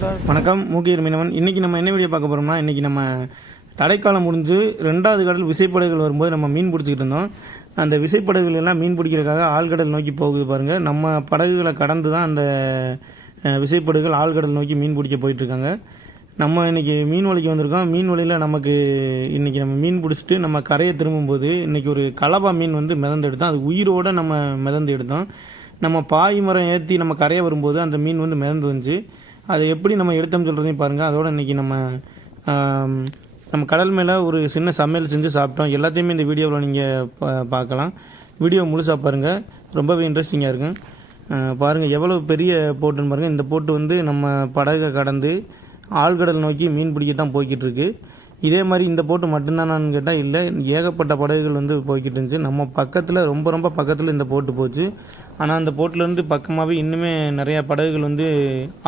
வணக்கம், மூக்கியர் மீனவன். இன்றைக்கி நம்ம என்ன வீடியோ பார்க்க போகிறோம்னா, இன்றைக்கி நம்ம தடைக்காலம் முடிஞ்சு 2வது கடல் விசைப்படகுகள் வரும்போது நம்ம மீன் பிடிச்சிக்கிட்டு இருந்தோம். அந்த விசைப்படகுகள் எல்லாம் மீன் பிடிக்கிறதுக்காக ஆழ்கடல் நோக்கி போகுது பாருங்கள். நம்ம படகுகளை கடந்து தான் அந்த விசைப்படகுகள் ஆழ்கடல் நோக்கி மீன் பிடிக்க போயிட்டுருக்காங்க. நம்ம இன்றைக்கி மீன் வலைக்கு வந்திருக்கோம். மீன் வலையில் நமக்கு இன்றைக்கி நம்ம மீன் பிடிச்சிட்டு நம்ம கரையை திரும்பும்போது இன்றைக்கி ஒரு கலவா மீன் வந்து மிதந்து எடுத்தோம். அது உயிரோடு நம்ம மிதந்து எடுத்தோம். நம்ம பாய் மரம் ஏற்றி நம்ம கரையை வரும்போது அந்த மீன் வந்து மிதந்து வந்துச்சு. அதை எப்படி நம்ம எடுத்தோம்னு சொல்கிறதையும் பாருங்கள். அதோடு இன்றைக்கி நம்ம கடல் மேலே ஒரு சின்ன சமையல் செஞ்சு சாப்பிட்டோம். எல்லாத்தையுமே இந்த வீடியோவில் நீங்கள் பார்க்கலாம். வீடியோ முழுசாக பாருங்கள், ரொம்பவே இன்ட்ரெஸ்டிங்காக இருக்கும். பாருங்கள் எவ்வளோ பெரிய போட்டுன்னு பாருங்கள். இந்த போட்டு வந்து நம்ம படகை கடந்து ஆழ்கடல் நோக்கி மீன் பிடிக்க தான் போய்கிட்டு இருக்கு. இதே மாதிரி இந்த போட்டு மட்டும்தானான்னு கேட்டால் இல்லை, ஏகப்பட்ட படகுகள் வந்து போய்கிட்டு இருந்துச்சு. நம்ம பக்கத்தில் ரொம்ப பக்கத்தில் இந்த போட்டு போச்சு. ஆனால் அந்த போட்டிலேருந்து பக்கமாகவே இன்னுமே நிறையா படகுகள் வந்து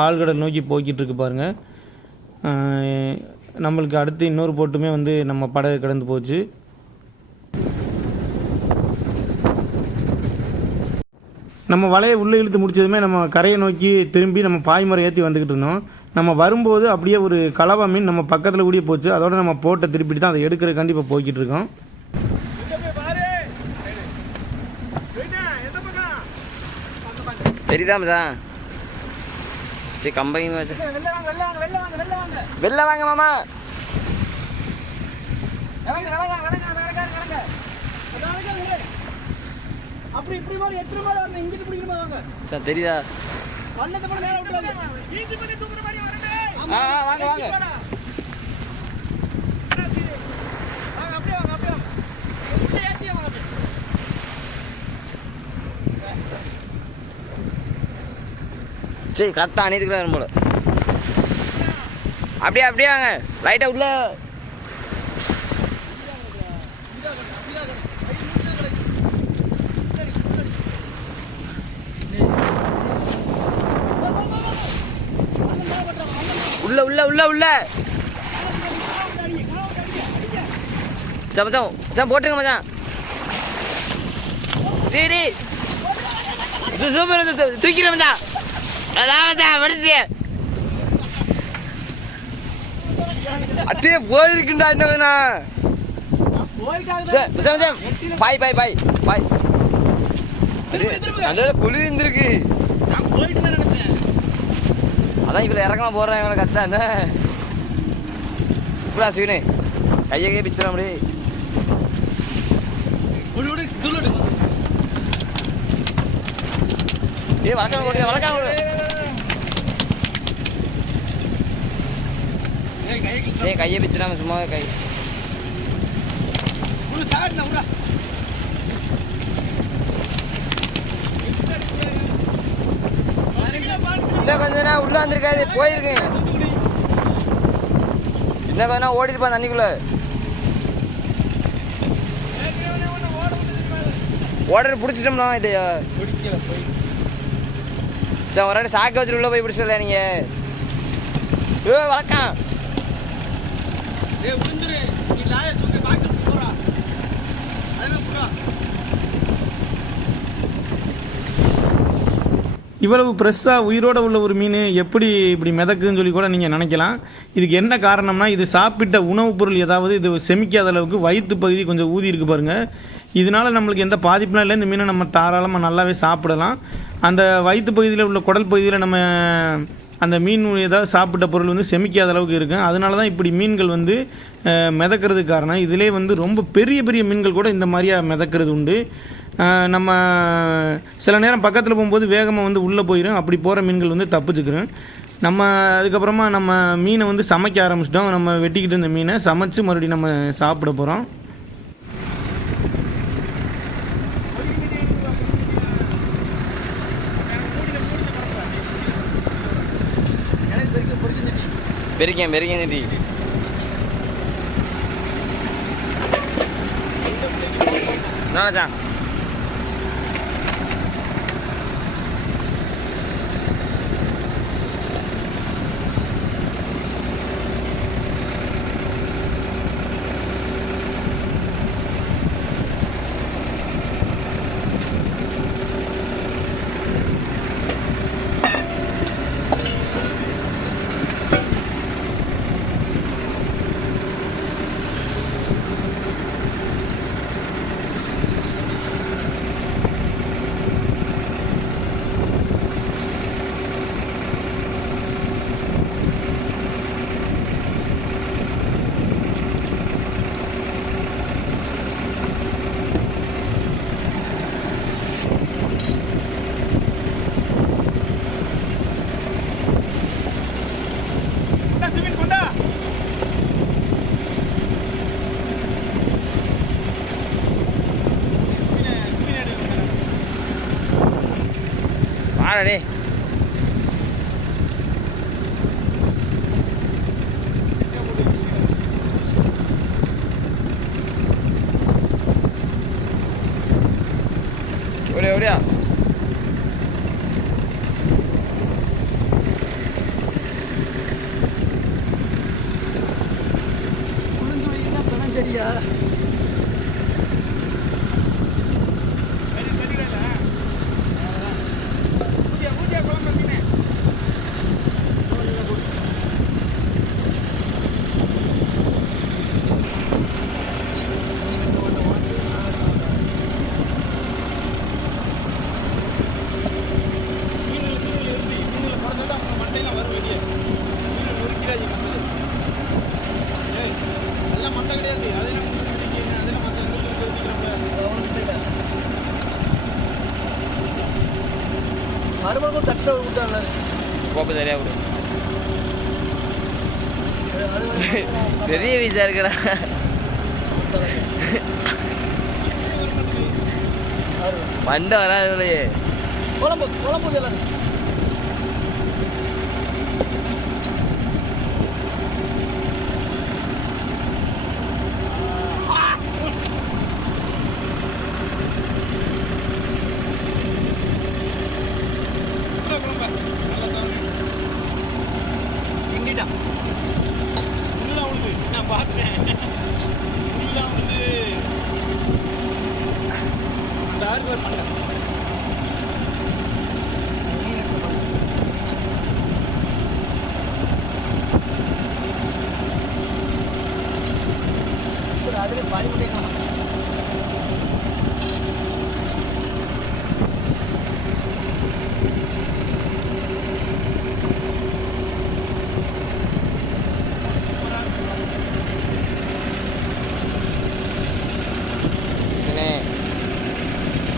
ஆழ்கடல் நோக்கி போய்கிட்டு இருக்கு பாருங்கள். நம்மளுக்கு அடுத்து இன்னொரு போட்டுமே வந்து நம்ம படகு கடந்து போச்சு. நம்ம வலையை உள்ளே இழுத்து முடிச்சதுமே நம்ம கரையை நோக்கி திரும்பி நம்ம பாய்மரம் ஏற்றி வந்துக்கிட்டு இருந்தோம். நம்ம வரும்போது அப்படியே ஒரு கலவா மீன் நம்ம பக்கத்தில் கூடிய போச்சு. அதோட நம்ம போட்டை திருப்பிட்டு தான் அதை எடுக்கிறதுக்காண்டி இப்போ போய்கிட்டு இருக்கோம். தெரியுதா மச்சான்? சரி கம்பெனி வெளில வாங்க மாமா. சார் தெரியுதா? வாங்க வாங்க. சரி கரெக்டாக அணித்துக்கிறாரு போல. அப்படியே வாங்க லைட்டாக உள்ள. உள்ள மச்சான் போட்டுங்க மச்சான். சூப்பர் தூக்கிடுற மச்சான். அதான் மச்சான் முடிச்சு அத்தே போயிருக்குண்டா. என்னங்கண்ணா பாய் அந்த குழு இருந்திருக்கு. அதான் இவ்வளோ இறக்கமா போடுறேன் இவனை கச்சா. என்ன இப்படா சீனு கையே பிச்சிட முடி. ஏ வழக்கம் சரி கையை பிச்சிடாம சும்மாவே கை. இந்த கொஞ்ச நேரம் உள்ள வந்திருக்காது போயிருக்கு. இந்த கொஞ்ச நேரம் ஓடிட்டு போய் தண்ணிக்குள்ள ஓடர் பிடிச்சிட்டோம்னா இதையா சரி ஒரு வாட்டி சாக்க வச்சுட்டு உள்ள போய் பிடிச்சிடல நீங்க. வழக்கம் இவ்வளவு ஃப்ரெஷ்ஷாக உயிரோடு உள்ள ஒரு மீன் எப்படி இப்படி மிதக்குதுன்னு சொல்லி கூட நீங்கள் நினைக்கலாம். இதுக்கு என்ன காரணம்னா, இது சாப்பிட்ட உணவுப் பொருள் ஏதாவது இது செமிக்காத அளவுக்கு வயிற்று பகுதி கொஞ்சம் ஊதி இருக்கு பாருங்கள். இதனால் நம்மளுக்கு எந்த பாதிப்புலாம் இல்லை. இந்த மீனை நம்ம தாராளமாக நல்லாவே சாப்பிடலாம். அந்த வயிற்று பகுதியில் உள்ள குடல் பகுதியில் நம்ம அந்த மீன் ஏதாவது சாப்பிட்ட பொருள் வந்து செமிக்காத அளவுக்கு இருக்கும். அதனால தான் இப்படி மீன்கள் வந்து மிதக்கிறதுக்கு காரணம். இதிலே வந்து ரொம்ப பெரிய மீன்கள் கூட இந்த மாதிரியாக மிதக்கிறது உண்டு. நம்ம சில நேரம் பக்கத்தில் போகும்போது வேகமாக வந்து உள்ளே போயிடும். அப்படி போகிற மீன்கள் வந்து தப்பிச்சுக்கிறோம். நம்ம அதுக்கப்புறமா நம்ம மீனை வந்து சமைக்க ஆரம்பிச்சிட்டோம். நம்ம வெட்டிக்கிட்டு இருந்த மீனை சமைச்சு மறுபடியும் நம்ம சாப்பிட போகிறோம். பெருக்கேன் நட்டி மச்சான். ஆடே ஓடியா ஓடியா சரியா மறுபடியும் தட்டில் விட்டாங்க கோப்பை சரியா விடு பெரிய வீசா இருக்குடா மண்டை வராது இவ்வளோ குழம்பு குழம்பு எல்லாம் கிண்டிட்டான் நான் பார்த்தேன் அதில் பனி முடியலாம்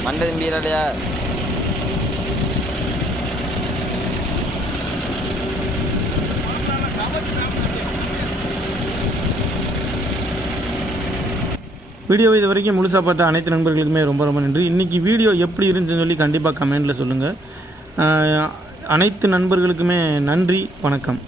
மண்டை தம்பியா வீடியோவை இது வரைக்கும் முழுசாக பார்த்த அனைத்து நண்பர்களுக்குமே ரொம்ப ரொம்ப நன்றி. இன்றைக்கி வீடியோ எப்படி இருந்துச்சுன்னு சொல்லி கண்டிப்பாக கமெண்டில் சொல்லுங்கள். அனைத்து நண்பர்களுக்குமே நன்றி, வணக்கம்.